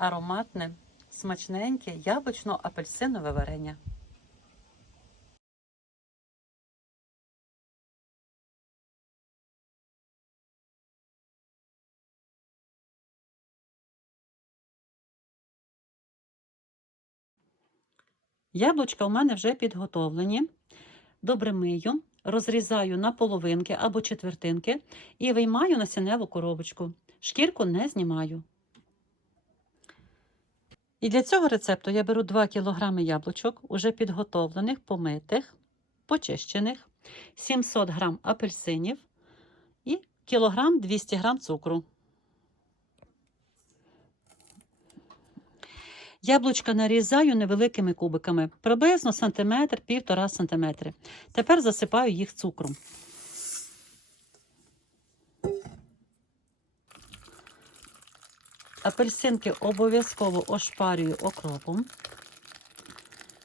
ароматне, смачненьке яблучно-апельсинове варення. Яблучка у мене вже підготовлені. Добре мию, розрізаю на половинки або четвертинки і виймаю насінневу коробочку. Шкірку не знімаю. І для цього рецепту я беру 2 кг яблучок, уже підготовлених, помитих, почищених, 700 г апельсинів і кілограм 200 г цукру. Яблучка нарізаю невеликими кубиками, приблизно сантиметр, півтора сантиметри. Тепер засипаю їх цукром. Апельсинки обов'язково ошпарюю окропом.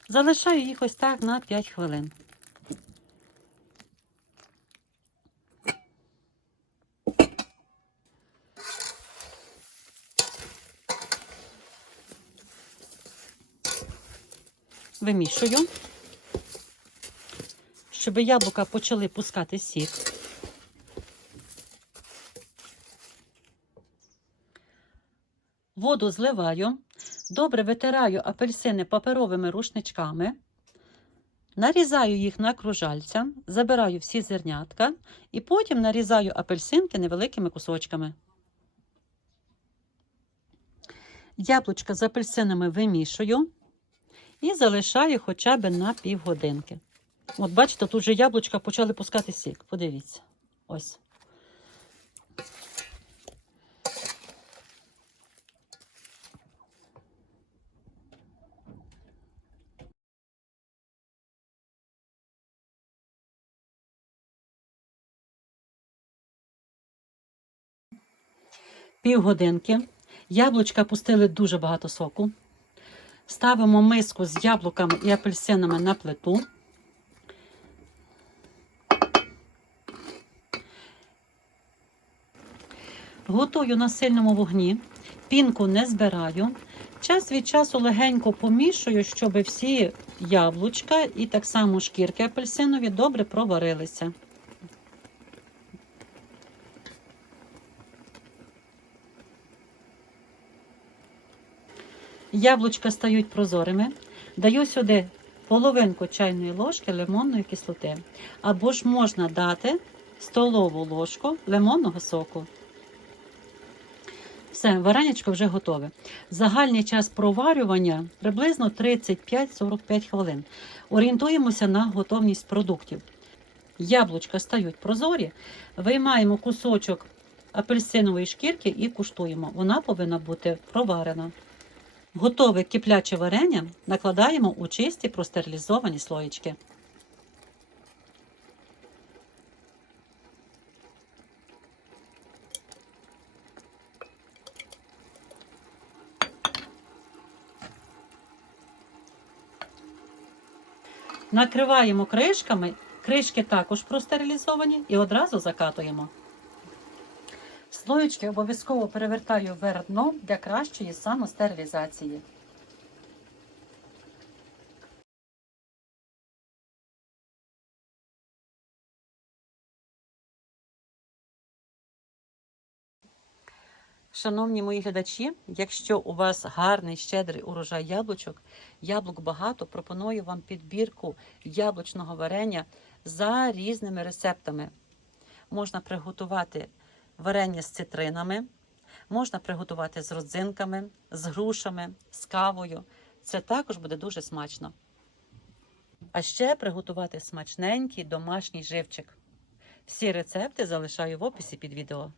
Залишаю їх ось так на 5 хвилин. Вимішую, щоб яблука почали пускати сік. Воду зливаю, добре витираю апельсини паперовими рушничками, нарізаю їх на кружальця, забираю всі зернятка і потім нарізаю апельсинки невеликими кусочками. Яблучка з апельсинами вимішую і залишаю хоча б на півгодинки. От бачите, тут вже яблучка почали пускати сік. Подивіться. Ось. Півгодинки. Яблучка пустили дуже багато соку. Ставимо миску з яблуками і апельсинами на плиту. Готую на сильному вогні, пінку не збираю. Час від часу легенько помішую, щоб всі яблучка і так само шкірки апельсинові добре проварилися. Яблучка стають прозорими. Даю сюди половинку чайної ложки лимонної кислоти. Або ж можна дати столову ложку лимонного соку. Все, вареничко вже готове. Загальний час проварювання приблизно 35-45 хвилин. Орієнтуємося на готовність продуктів. Яблучка стають прозорі, виймаємо кусочок апельсинової шкірки і куштуємо. Вона повинна бути проварена. Готове кипляче варення накладаємо у чисті простерилізовані слоєчки. Накриваємо кришками, кришки також простерилізовані і одразу закатуємо. Слоєчки обов'язково перевертаю вверх дном для кращої самостерилізації. Шановні мої глядачі, якщо у вас гарний щедрий урожай яблучок, яблук багато, пропоную вам підбірку яблучного варення за різними рецептами. Можна приготувати варення з цитринами, можна приготувати з родзинками, з грушами, з кавою. Це також буде дуже смачно. А ще приготувати смачненький домашній живчик. Всі рецепти залишаю в описі під відео.